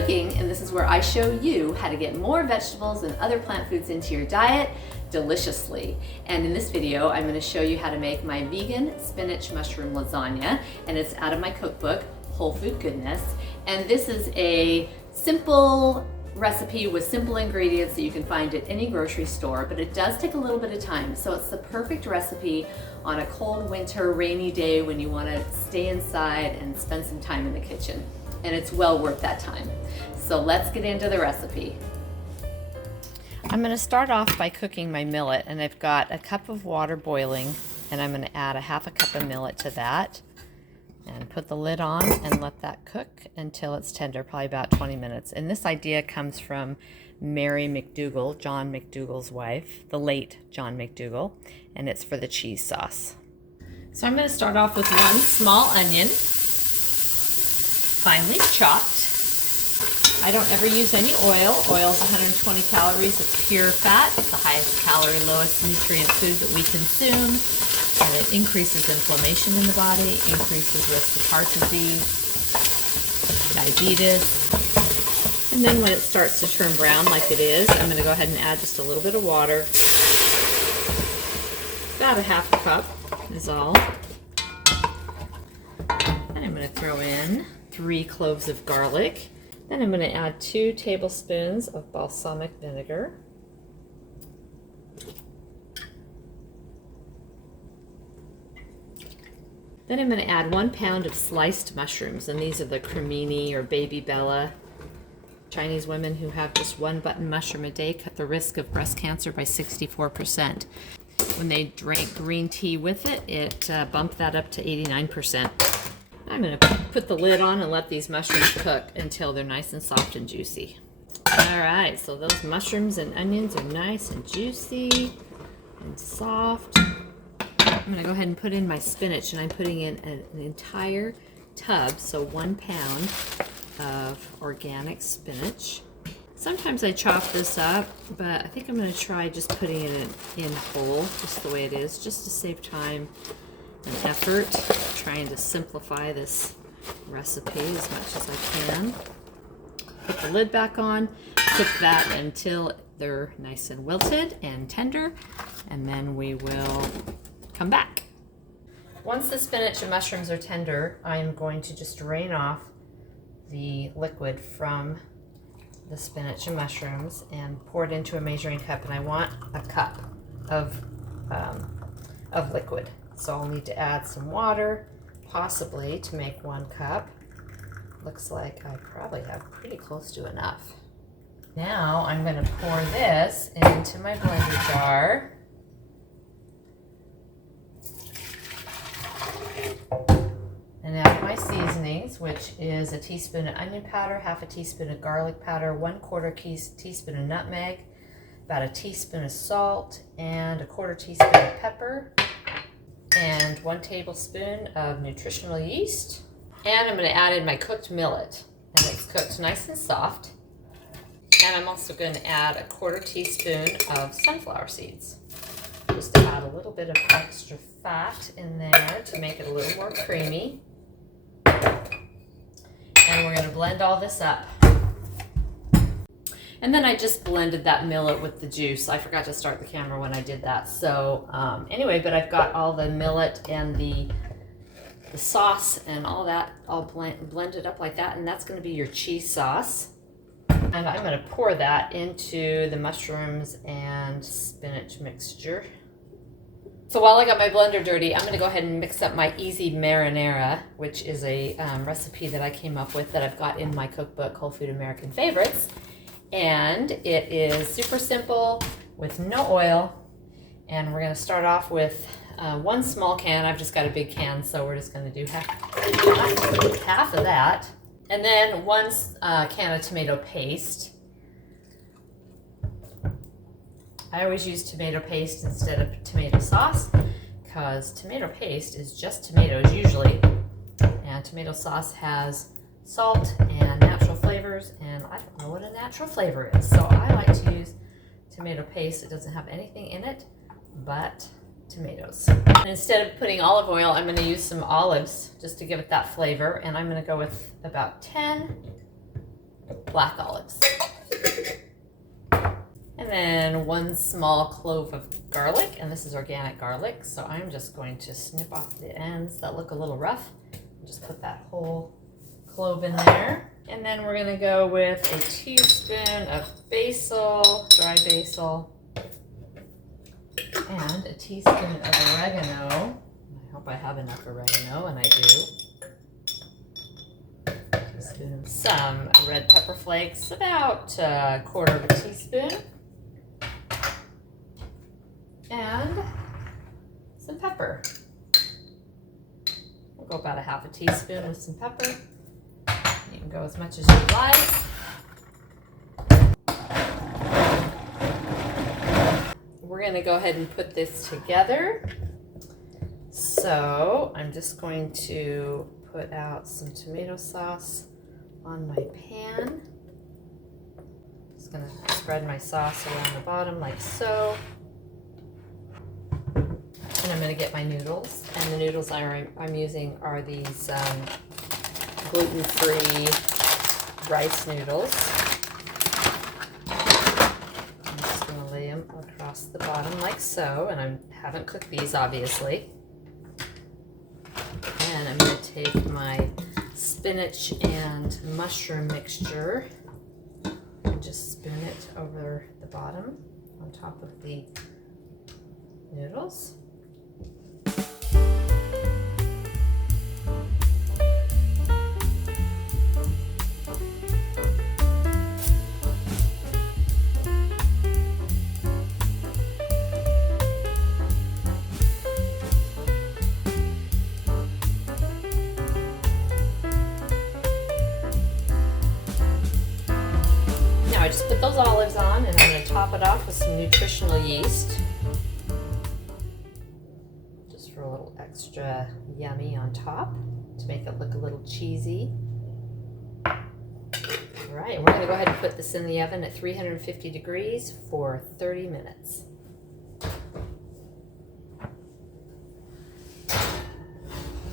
Cooking, and this is where I show you how to get more vegetables and other plant foods into your diet deliciously. And in this video, I'm going to show you how to make my vegan spinach mushroom lasagna, and it's out of my cookbook, Whole Food Goodness. And this is a simple recipe with simple ingredients that you can find at any grocery store, but it does take a little bit of time. So it's the perfect recipe on a cold winter rainy day when you want to stay inside and spend some time in the kitchen. And it's well worth that time. So let's get into the recipe. I'm going to start off by cooking my millet, and I've got a cup of water boiling, and I'm going to add a half a cup of millet to that and put the lid on and let that cook until it's tender, probably about 20 minutes. And this idea comes from Mary McDougall, John McDougall's wife, the late John McDougall, and it's for the cheese sauce. So I'm going to start off with one small onion, finely chopped. I don't ever use any oil. Oil is 120 calories of pure fat. It's the highest calorie, lowest nutrient food that we consume. And it increases inflammation in the body, increases risk of heart disease, diabetes. And then when it starts to turn brown like it is, I'm going to go ahead and add just a little bit of water. About a half a cup is all. And I'm going to throw in 3 cloves of garlic. Then I'm going to add 2 tablespoons of balsamic vinegar. Then I'm going to add 1 pound of sliced mushrooms, and these are the cremini or baby bella. Chinese women who have just 1 button mushroom a day cut the risk of breast cancer by 64%. When they drink green tea with it, it bumped that up to 89%. I'm going to put the lid on and let these mushrooms cook until they're nice and soft and juicy. All right, so those mushrooms and onions are nice and juicy and soft. I'm going to go ahead and put in my spinach, and I'm putting in an entire tub, so 1 pound of organic spinach. Sometimes I chop this up, but I think I'm going to try just putting it in whole, just the way it is, just to save time and effort, trying to simplify this recipe as much as I can. Put the lid back on, cook that until they're nice and wilted and tender, and then we will come back. Once the spinach and mushrooms are tender, I'm going to just drain off the liquid from the spinach and mushrooms and pour it into a measuring cup, and I want a cup of liquid. So I'll need to add some water, possibly to make 1 cup. Looks like I probably have pretty close to enough. Now I'm going to pour this into my blender jar. And add my seasonings, which is a teaspoon of onion powder, half a teaspoon of garlic powder, 1/4 teaspoon of nutmeg, about a teaspoon of salt, and a 1/4 teaspoon of pepper, and 1 tablespoon of nutritional yeast. And I'm going to add in my cooked millet, and it's cooked nice and soft. And I'm also going to add a 1/4 teaspoon of sunflower seeds, just to add a little bit of extra fat in there to make it a little more creamy. And we're going to blend all this up. And then I just blended that millet with the juice. I forgot to start the camera when I did that. So anyway, but I've got all the millet and the sauce and all that all blended up like that, and that's going to be your cheese sauce. And I'm going to pour that into the mushrooms and spinach mixture. So while I got my blender dirty, I'm going to go ahead and mix up my easy marinara, which is a recipe that I came up with that I've got in my cookbook, Whole Food American Favorites. And it is super simple with no oil. And we're going to start off with 1 small can. I've just got a big can, so we're just going to do half of that. And then 1 can of tomato paste. I always use tomato paste instead of tomato sauce, because tomato paste is just tomatoes usually, and tomato sauce has salt and natural flavors, and I don't know what a natural flavor is, so I like to use tomato paste. It doesn't have anything in it but tomatoes. And instead of putting olive oil, I'm going to use some olives just to give it that flavor, and I'm going to go with about 10 black olives. And then 1 small clove of garlic, and this is organic garlic, so I'm just going to snip off the ends that look a little rough. Just put that whole clove in there. And then we're gonna go with a teaspoon of basil, dry basil, and a teaspoon of oregano. I hope I have enough oregano, and I do. Some red pepper flakes, about a 1/4 of a teaspoon. And some pepper. We'll go about a 1/2 teaspoon with some pepper. You can go as much as you like. We're going to go ahead and put this together. So I'm just going to put out some tomato sauce on my pan. Just going to spread my sauce around the bottom like so. And I'm going to get my noodles. And the noodles I'm using are these gluten-free rice noodles. I'm just going to lay them across the bottom like so. And I haven't cooked these, obviously. And I'm going to take my spinach and mushroom mixture and just spoon it over the bottom on top of the noodles. I just put those olives on, and I'm going to top it off with some nutritional yeast. Just for a little extra yummy on top to make it look a little cheesy. All right, we're going to go ahead and put this in the oven at 350 degrees for 30 minutes.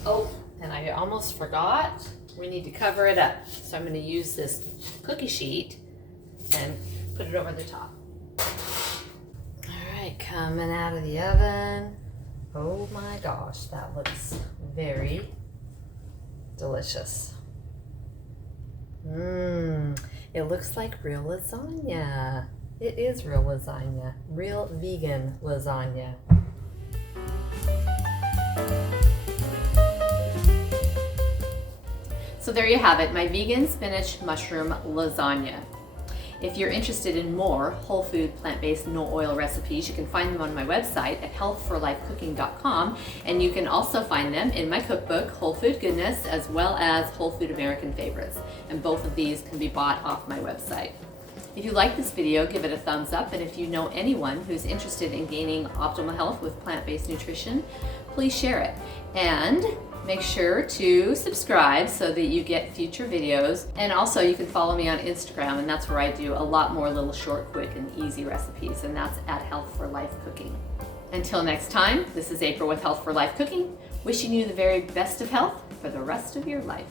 Oh, and I almost forgot. We need to cover it up. So I'm going to use this cookie sheet and put it over the top. All right, coming out of the oven. Oh my gosh, that looks very delicious. It looks like real lasagna. It is real lasagna, real vegan lasagna. So there you have it, my vegan spinach mushroom lasagna. If you're interested in more whole food, plant-based, no oil recipes, you can find them on my website at healthforlifecooking.com, and you can also find them in my cookbook, Whole Food Goodness, as well as Whole Food American Favorites. And both of these can be bought off my website. If you like this video, give it a thumbs up, and if you know anyone who's interested in gaining optimal health with plant-based nutrition, please share it. And make sure to subscribe so that you get future videos. And also you can follow me on Instagram, and that's where I do a lot more little short, quick, and easy recipes, and that's at Health for Life Cooking. Until next time, this is April with Health for Life Cooking, wishing you the very best of health for the rest of your life.